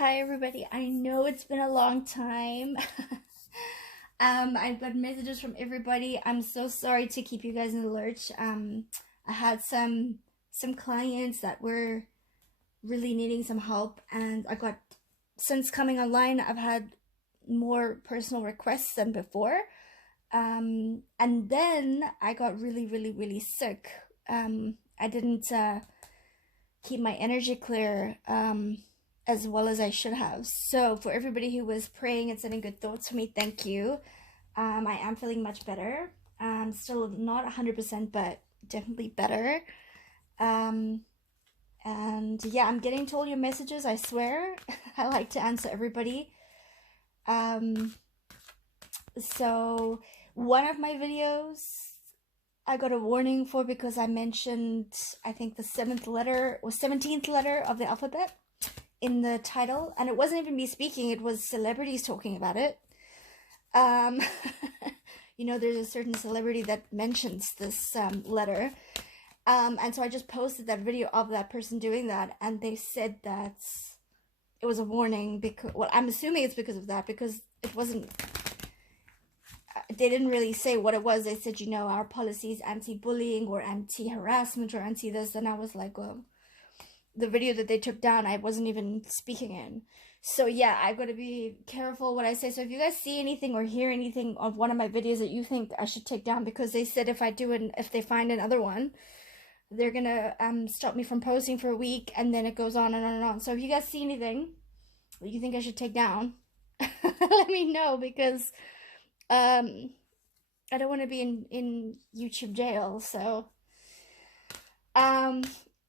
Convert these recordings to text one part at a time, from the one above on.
Hi everybody. I know it's been a long time. I've got messages from everybody. I'm so sorry to keep you guys in the lurch. I had some clients that were really needing some help, and since coming online, I've had more personal requests than before. And then I got really sick. I didn't keep my energy clear as well as I should have. So for everybody who was praying and sending good thoughts for me, thank you. I am feeling much better. Still not 100%, but definitely better. Um, and yeah, I'm getting to all your messages, I swear. I like to answer everybody. Um, so one of my videos I got a warning for because I mentioned, I think, the 17th letter of the alphabet in the title, and it wasn't even me speaking, it was celebrities talking about it. Um, there's a certain celebrity that mentions this letter. And so I just posted that video of that person doing that, and they said that it was a warning because, well, I'm assuming it's because of that, because it wasn't, they didn't really say what it was. They said, our policy is anti-bullying or anti-harassment or anti-this, and I was like, well, the video that they took down, I wasn't even speaking in. So yeah, I gotta be careful what I say. So if you guys see anything or hear anything on one of my videos that you think I should take down, because they said if I do it, if they find another one, they're gonna stop me from posting for a week, and then it goes on and on and on. So if you guys see anything that you think I should take down, let me know, because I don't want to be in YouTube jail. So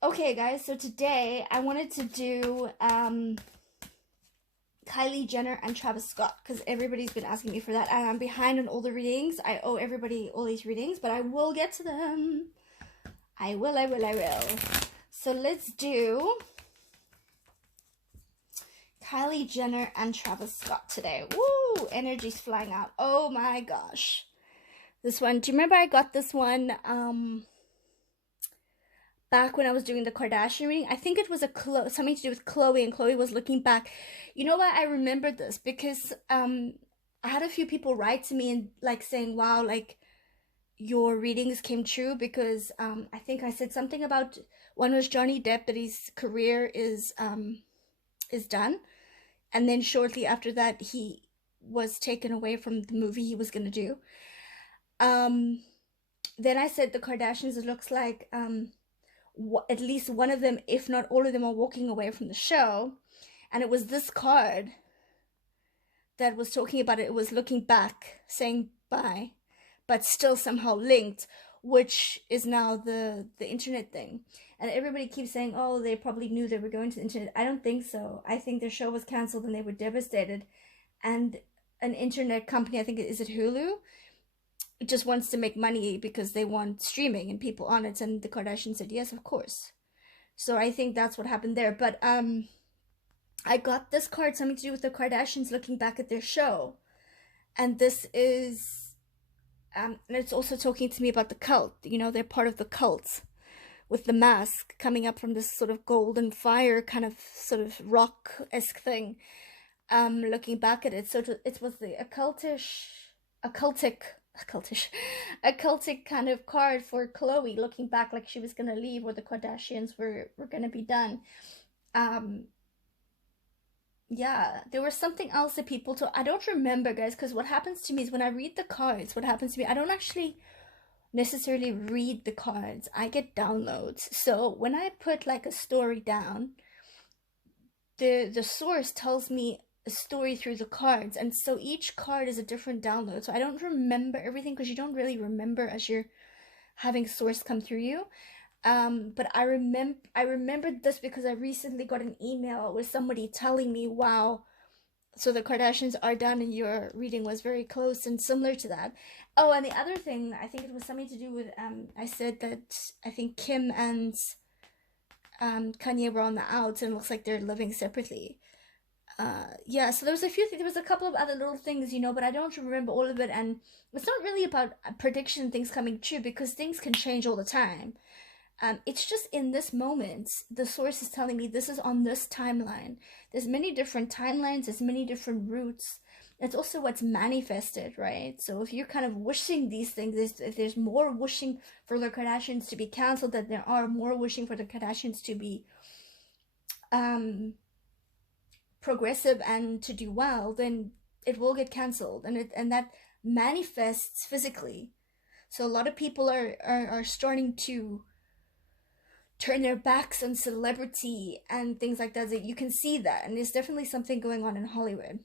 okay guys, so today I wanted to do Kylie Jenner and Travis Scott, because everybody's been asking me for that, and I'm behind on all the readings. I owe everybody all these readings, but I will get to them. I will. So let's do Kylie Jenner and Travis Scott today. Woo! Energy's flying out. Oh my gosh. This one, do you remember I got this one back when I was doing the Kardashian reading? I think it was something to do with Chloe, and Chloe was looking back. You know why I remembered this? Because I had a few people write to me and like saying, wow, like your readings came true, because I think I said something about, one was Johnny Depp, that his career is done, and then shortly after that he was taken away from the movie he was gonna do. Then I said the Kardashians, it looks like at least one of them, if not all of them, are walking away from the show. And it was this card that was talking about it. It was looking back, saying bye, but still somehow linked, which is now the internet thing. And everybody keeps saying, oh, they probably knew they were going to the internet. I don't think so. I think their show was canceled and they were devastated. And an internet company, I think, is it Hulu? It just wants to make money because they want streaming and people on it. And the Kardashians said, yes, of course. So I think that's what happened there. But I got this card, something to do with the Kardashians looking back at their show. And this is, and it's also talking to me about the cult. They're part of the cult, with the mask coming up from this sort of golden fire kind of sort of rock-esque thing. Looking back at it. So it was the occultic kind of card for Chloe, looking back like she was gonna leave, or the Kardashians were gonna be done. Yeah, there was something else that people told. I don't remember, guys, because what happens to me is when I read the cards, what happens to me, I don't actually necessarily read the cards. I get downloads. So when I put like a story down, the source tells me a story through the cards, and so each card is a different download. So I don't remember everything, because you don't really remember as you're having source come through you. But I remembered this because I recently got an email with somebody telling me, wow, so the Kardashians are done and your reading was very close and similar to that. Oh, and the other thing, I think it was something to do with, I said that I think Kim and Kanye were on the outs, and it looks like they're living separately. Yeah, so there was a couple of other little things, but I don't remember all of it. And it's not really about prediction things coming true, because things can change all the time. It's just in this moment, the source is telling me this is on this timeline. There's many different timelines, there's many different routes. It's also what's manifested, right? So if you're kind of wishing these things, if there's more wishing for the Kardashians to be canceled than there are more wishing for the Kardashians to be progressive and to do well, then it will get canceled, and that manifests physically. So a lot of people are starting to turn their backs on celebrity and things like that. You can see that, and there's definitely something going on in Hollywood.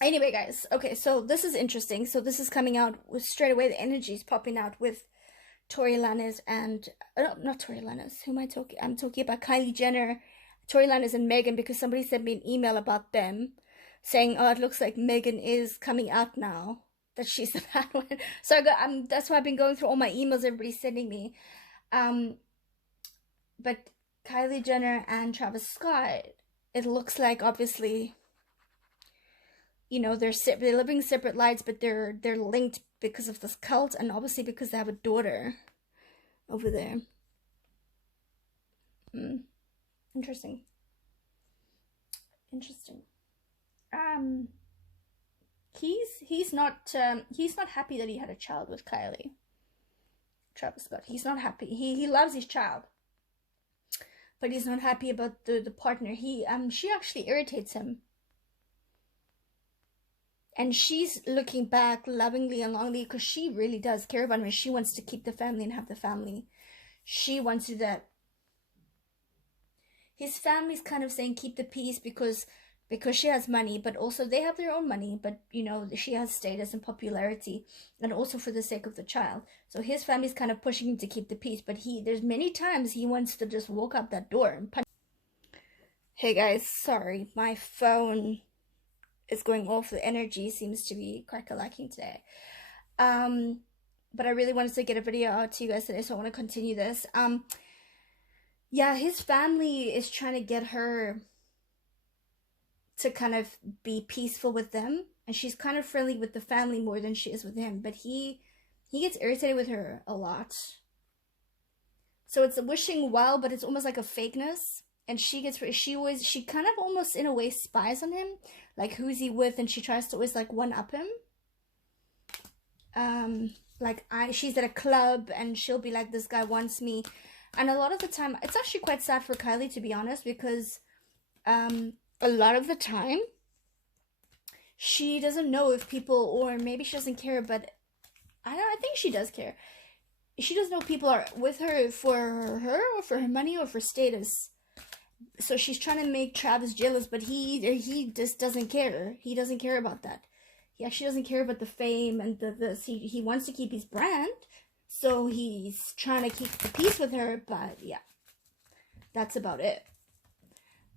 Anyway, guys, okay, so this is interesting. So this is coming out with straight away. The energy is popping out with Tory Lanez and not Tory Lanez. Who am I talking? I'm talking about Kylie Jenner, Tory Lanez, and Megan, because somebody sent me an email about them, saying, "Oh, it looks like Megan is coming out now. That she's the bad one." So that's why I've been going through all my emails everybody's sending me. But Kylie Jenner and Travis Scott, it looks like, obviously, you know, they're living separate lives, but they're linked because of this cult, and obviously because they have a daughter over there. Interesting. He's not happy that he had a child with Kylie. Travis Scott. He's not happy. He loves his child, but he's not happy about the partner. She actually irritates him. And she's looking back lovingly and longingly because she really does care about him. She wants to keep the family and have the family. She wants to do that. His family's kind of saying keep the peace because she has money, but also they have their own money, but you know, she has status and popularity, and also for the sake of the child. So his family's kind of pushing him to keep the peace, but there's many times he wants to just walk out that door and punch. Hey guys, sorry, my phone is going off. The energy seems to be crack-a-lacking today. But I really wanted to get a video out to you guys today, so I want to continue this. Yeah, his family is trying to get her to kind of be peaceful with them, and she's kind of friendly with the family more than she is with him, but he gets irritated with her a lot. So it's a wishing well, but it's almost like a fakeness, and she kind of almost in a way spies on him, like who's he with, and she tries to always like one up him. She's at a club and she'll be like, this guy wants me, and a lot of the time it's actually quite sad for Kylie, to be honest, because a lot of the time she doesn't know if people, or maybe she doesn't care, but I think she does care. She doesn't know if people are with her for her or for her money or for status. So she's trying to make Travis jealous, but he just doesn't care. He doesn't care about that. He actually doesn't care about the fame and he wants to keep his brand, so he's trying to keep the peace with her, but yeah, that's about it.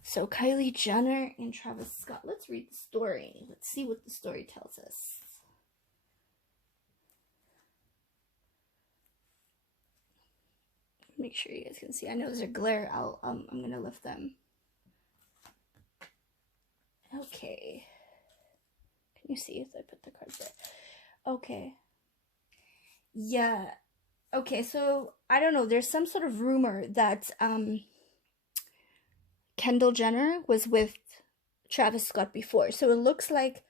So Kylie Jenner and Travis Scott. Let's read the story. Let's see what the story tells us. Make sure you guys can see. I know there's a glare. I'm gonna lift them. Okay. Can you see if I put the cards there? Okay. Yeah. Okay, so I don't know. There's some sort of rumor that Kendall Jenner was with Travis Scott before. So it looks like,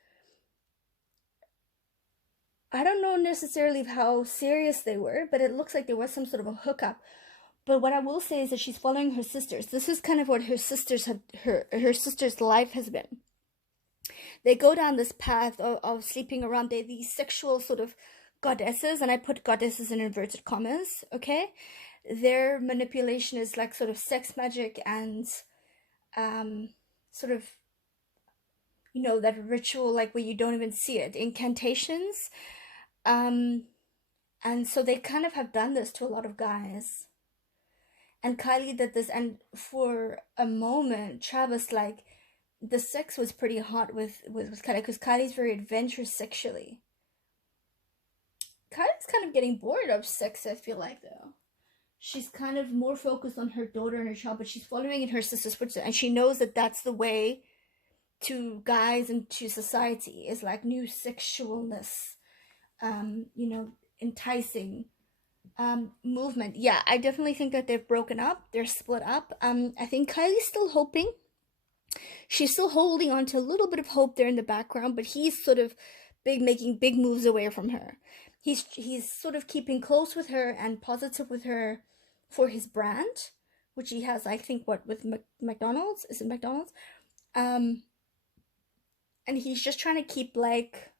I don't know necessarily how serious they were, but it looks like there was some sort of a hookup. But what I will say is that she's following her sisters. This is kind of what her sister's life has been. They go down this path of sleeping around. They're these sexual sort of goddesses, and I put goddesses in inverted commas, okay? Their manipulation is like sort of sex magic and sort of, you know, that ritual like where you don't even see it, incantations. And so they kind of have done this to a lot of guys. And Kylie did this, and for a moment, Travis, like, the sex was pretty hot with Kylie, because Kylie's very adventurous sexually. Kylie's kind of getting bored of sex, I feel like, though. She's kind of more focused on her daughter and her child, but she's following in her sister's footsteps, and she knows that that's the way to guys and to society, is like new sexualness, you know, enticing, Movement. Yeah, I definitely think that they've broken up. They're split up. I think Kylie's still hoping. She's still holding on to a little bit of hope there in the background, but he's sort of making big moves away from her. He's sort of keeping close with her and positive with her for his brand, which he has, I think, what with McDonald's? Is it McDonald's? Um, and he's just trying to keep like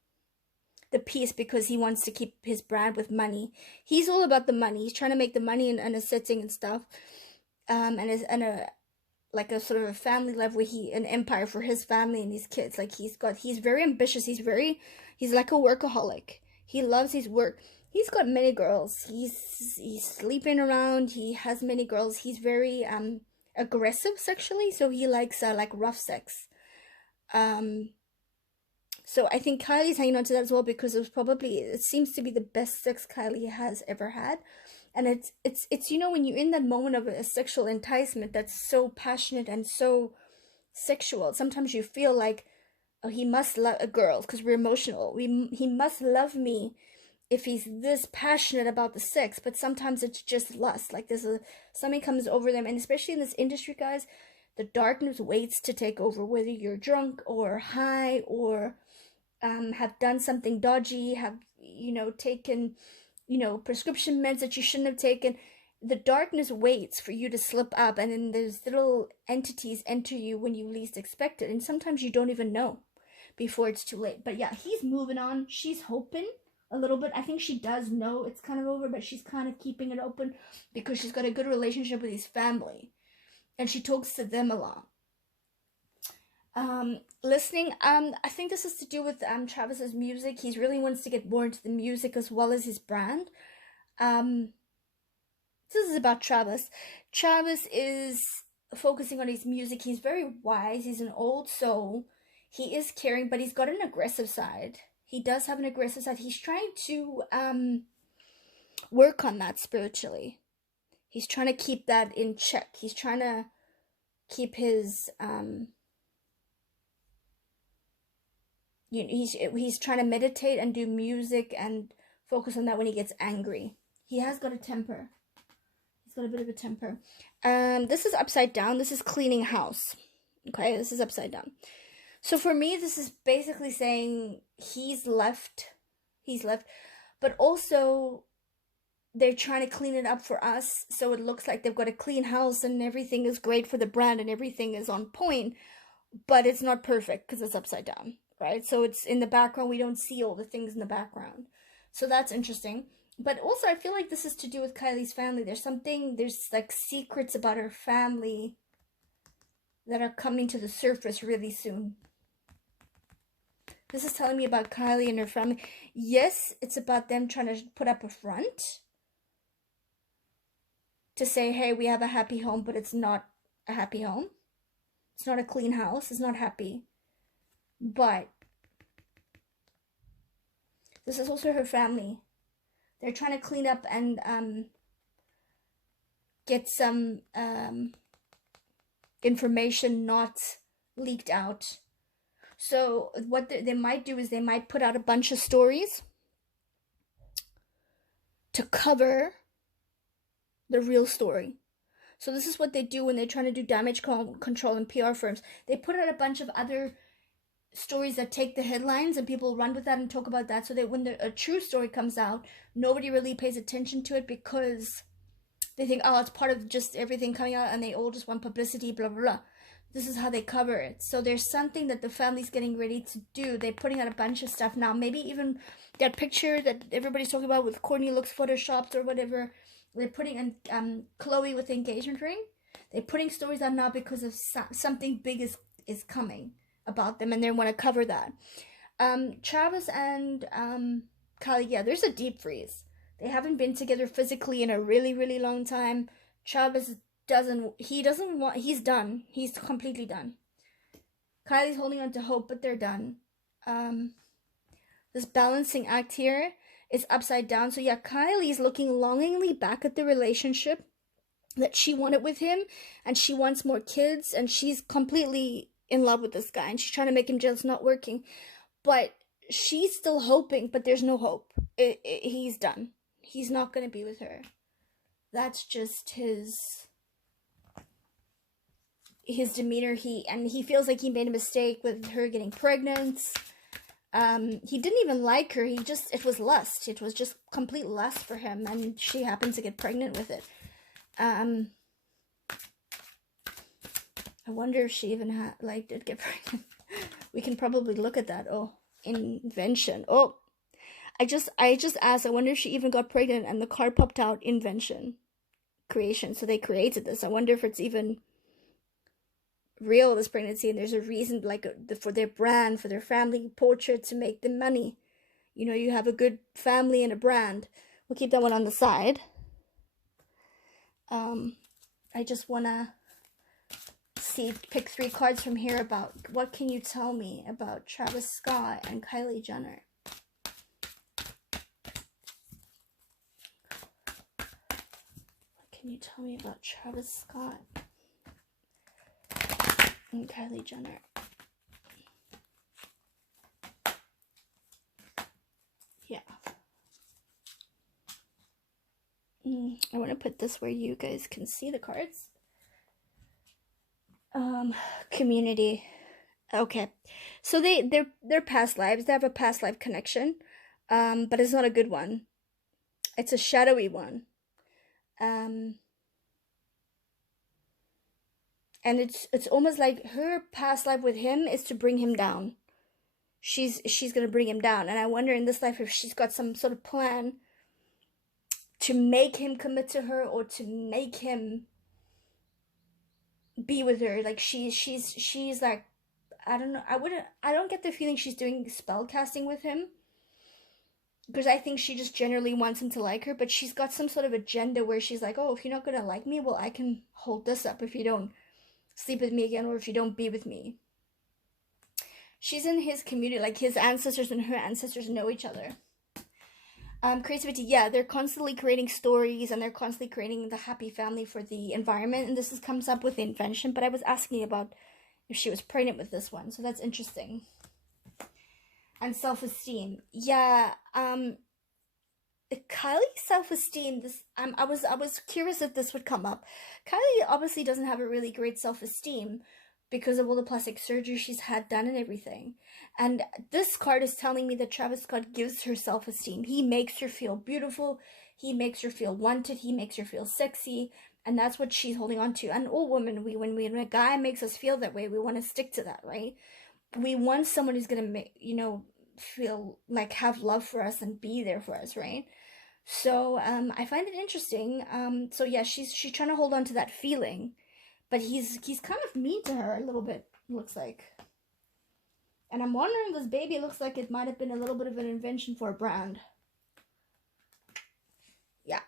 the peace because he wants to keep his brand with money. He's all about the money. He's trying to make the money and a setting and stuff. And is and a like a sort of a family life where an empire for his family and his kids. Like he's very ambitious. He's like a workaholic. He loves his work. He's got many girls. He's sleeping around. He has many girls. He's very aggressive sexually, so he likes like rough sex. Um so I think Kylie's hanging on to that as well because it seems to be the best sex Kylie has ever had. And it's when you're in that moment of a sexual enticement that's so passionate and so sexual, sometimes you feel like, oh, he must love a girl because we're emotional. He must love me if he's this passionate about the sex, but sometimes it's just lust. Like something comes over them, and especially in this industry, guys, the darkness waits to take over, whether you're drunk or high or have done something dodgy, have taken prescription meds that you shouldn't have taken. The darkness waits for you to slip up, and then there's little entities enter you when you least expect it, and sometimes you don't even know before it's too late. But yeah, he's moving on. She's hoping a little bit. I think she does know it's kind of over, but she's kind of keeping it open because she's got a good relationship with his family, and she talks to them a lot. Listening, I think this is to do with Travis's music. He really wants to get more into the music as well as his brand. This is about Travis. Travis is focusing on his music. He's very wise. He's an old soul. He is caring, but he's got an aggressive side. He does have an aggressive side. He's trying to work on that spiritually. He's trying to keep that in check. He's trying to keep his he's trying to meditate and do music and focus on that when he gets angry. He has got a temper. He's got a bit of a temper. This is upside down. This is cleaning house. Okay, this is upside down. So for me, this is basically saying he's left, but also they're trying to clean it up for us, so it looks like they've got a clean house and everything is great for the brand and everything is on point, but it's not perfect because it's upside down. Right? So it's in the background. We don't see all the things in the background. So that's interesting. But also I feel like this is to do with Kylie's family. There's like secrets about her family that are coming to the surface really soon. This is telling me about Kylie and her family. Yes, it's about them trying to put up a front to say, hey, we have a happy home, but it's not a happy home. It's not a clean house. It's not happy. But this is also her family. They're trying to clean up and get some information not leaked out. So what they might do is they might put out a bunch of stories to cover the real story. So this is what they do when they're trying to do damage control in PR firms. They put out a bunch of other stories that take the headlines and people run with that and talk about that, so that when a true story comes out, nobody really pays attention to it because they think, oh, it's part of just everything coming out and they all just want publicity, blah blah blah. This is how they cover it. So there's something that the family's getting ready to do. They're putting out a bunch of stuff now. Maybe even that picture that everybody's talking about with Courtney looks photoshopped or whatever. They're putting in Chloe with the engagement ring. They're putting stories out now because of something big is coming about them, and they want to cover that. Travis and Kylie, yeah, there's a deep freeze. They haven't been together physically in a really, really long time. Travis he's done. He's completely done. Kylie's holding on to hope, but they're done. This balancing act here is upside down. So yeah, Kylie's looking longingly back at the relationship that she wanted with him, and she wants more kids, and she's completely in love with this guy, and she's trying to make him jealous. Not working, but she's still hoping, but there's no hope. He's done. He's not going to be with her. That's just his demeanor. He feels like he made a mistake with her getting pregnant. He didn't even like her. It was lust. It was just complete lust for him, and she happened to get pregnant with it. I wonder if she even did get pregnant. We can probably look at that. Oh, invention. Oh, I just asked. I wonder if she even got pregnant, and the card popped out. Invention, creation. So they created this. I wonder if it's even real, this pregnancy, and there's a reason, for their brand, for their family portrait, to make them money. You know, you have a good family and a brand. We'll keep that one on the side. I just want to pick 3 cards from here about what can you tell me about Travis Scott and Kylie Jenner. What can you tell me about Travis Scott and Kylie Jenner? Yeah. I want to put this where you guys can see the cards. Community. Okay. So they're past lives. They have a past life connection. But it's not a good one. It's a shadowy one. And it's almost like her past life with him is to bring him down. She's gonna bring him down, and I wonder in this life if she's got some sort of plan to make him commit to her, or to make him be with her. Like she's like, I don't know. I don't get the feeling she's doing spell casting with him, because I think she just generally wants him to like her, but she's got some sort of agenda where she's like, oh, if you're not gonna like me, well, I can hold this up if you don't sleep with me again, or if you don't be with me. She's in his community, like his ancestors and her ancestors know each other. Creativity, yeah, they're constantly creating stories, and they're constantly creating the happy family for the environment, and this comes up with the invention, but I was asking about if she was pregnant with this one, so that's interesting. And self-esteem, yeah, Kylie's self-esteem, I was curious if this would come up. Kylie obviously doesn't have a really great self-esteem because of all the plastic surgery she's had done and everything. And this card is telling me that Travis Scott gives her self-esteem. He makes her feel beautiful. He makes her feel wanted. He makes her feel sexy. And that's what she's holding on to. And all women, when a guy makes us feel that way, we want to stick to that, right? We want someone who's going to make, feel like have love for us and be there for us, right? So I find it interesting. So yeah, she's trying to hold on to that feeling, but he's kind of mean to her a little bit, looks like. And I'm wondering, this baby looks like it might have been a little bit of an invention for a brand. Yeah,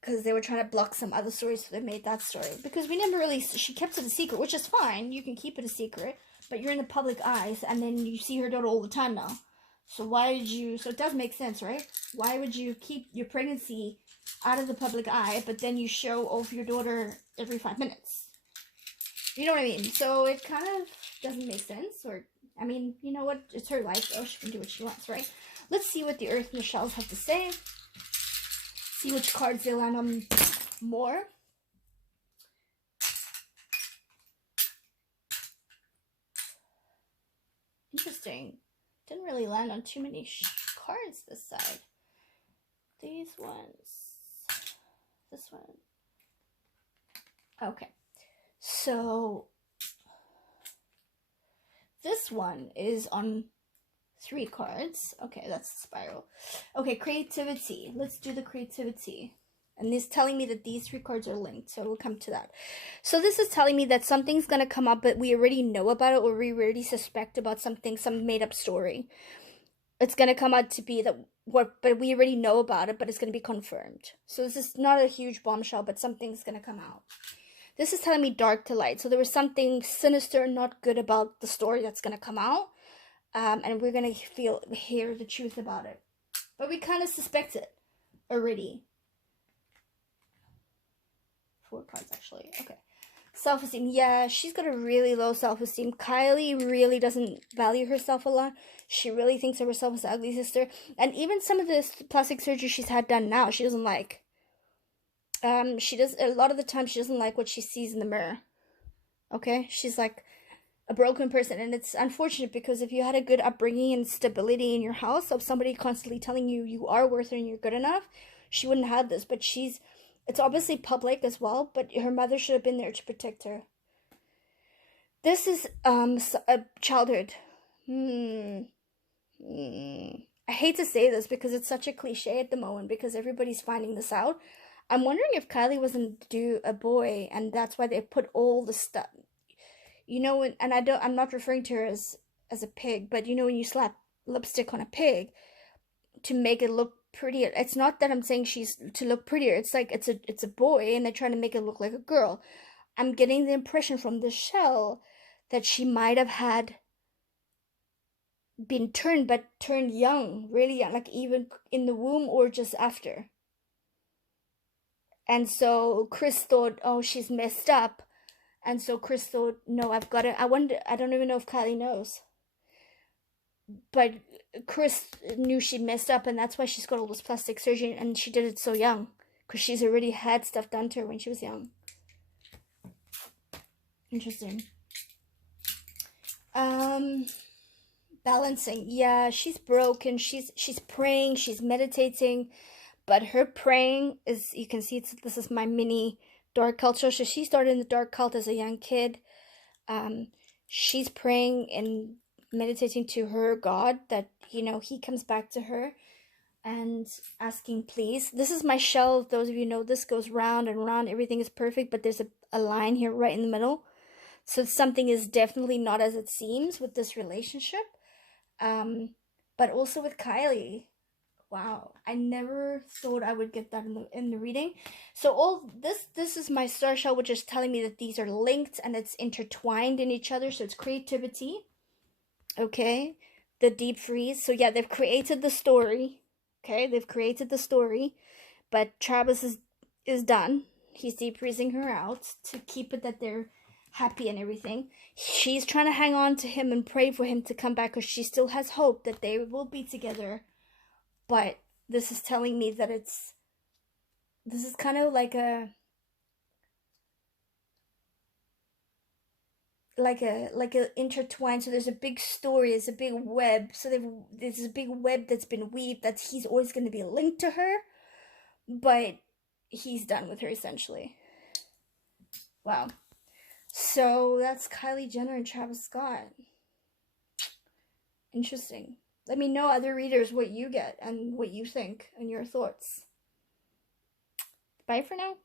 because they were trying to block some other stories, so they made that story. Because we never really, she kept it a secret, which is fine. You can keep it a secret, but you're in the public eyes, and then you see her daughter all the time now. So why did you, so it does make sense, right? Why would you keep your pregnancy out of the public eye, but then you show off your daughter every 5 minutes? You know what I mean? So it kind of doesn't make sense, or, I mean, you know what? It's her life, though. She can do what she wants, right? Let's see what the Earth and the Shells have to say. See which cards they land on more. Interesting. Didn't really land on too many cards this side. These ones. This one. Okay. So this one is on 3 cards. Okay, that's the spiral. Okay, creativity. Let's do the creativity. And this is telling me that these 3 cards are linked, so we'll come to that. So this is telling me that something's going to come up, but we already know about it, or we already suspect about something, some made-up story. It's going to come out to be but we already know about it, but it's going to be confirmed. So this is not a huge bombshell, but something's going to come out. This is telling me dark to light. So there was something sinister, not good about the story that's going to come out. And we're going to hear the truth about it. But we kind of suspect it already. 4 cards, actually. Okay. Self-esteem. Yeah, she's got a really low self-esteem. Kylie really doesn't value herself a lot. She really thinks of herself as the ugly sister. And even some of this plastic surgery she's had done now, she doesn't like. She does a lot of the time she doesn't like what she sees in the mirror. Okay? She's like a broken person, and it's unfortunate because if you had a good upbringing and stability in your house of somebody constantly telling you you are worth it and you're good enough, she wouldn't have this. But it's obviously public as well, but her mother should have been there to protect her. This is a childhood. I hate to say this because it's such a cliche at the moment because everybody's finding this out. I'm wondering if Kylie wasn't due a boy and that's why they put all the stuff. You know, and I'm not referring to her as a pig, but you know when you slap lipstick on a pig to make it look prettier. It's not that I'm saying she's to look prettier. It's like it's a boy and they're trying to make it look like a girl. I'm getting the impression from the shell that she might have had been turned, but turned young, really young, like even in the womb or just after. And so Chris thought, oh, she's messed up. And so Chris thought, no, I've got to. I don't even know if Kylie knows. But Chris knew she messed up, and that's why she's got all this plastic surgery, and she did it so young. Because she's already had stuff done to her when she was young. Interesting. Balancing. Yeah, she's broken. She's praying, she's meditating. But her praying is, you can see, this is my mini dark cult show. So she started in the dark cult as a young kid. She's praying and meditating to her God that, you know, he comes back to her and asking please. This is my shell. Those of you know this goes round and round. Everything is perfect, but there's a line here right in the middle. So something is definitely not as it seems with this relationship. But also with Kylie. Wow, I never thought I would get that in the reading. So all this is my star shell, which is telling me that these are linked and it's intertwined in each other. So it's creativity, okay, the deep freeze. So yeah, they've created the story. Okay, they've created the story, but Travis is done. He's deep freezing her out to keep it that they're happy and everything. She's trying to hang on to him and pray for him to come back because she still has hope that they will be together. But this is telling me that this is kind of like a intertwined. So there's a big story, there's a big web. So there's a big web that's been weaved that he's always going to be linked to her, but he's done with her essentially. Wow. So that's Kylie Jenner and Travis Scott. Interesting. Let me know, other readers, what you get and what you think and your thoughts. Bye for now.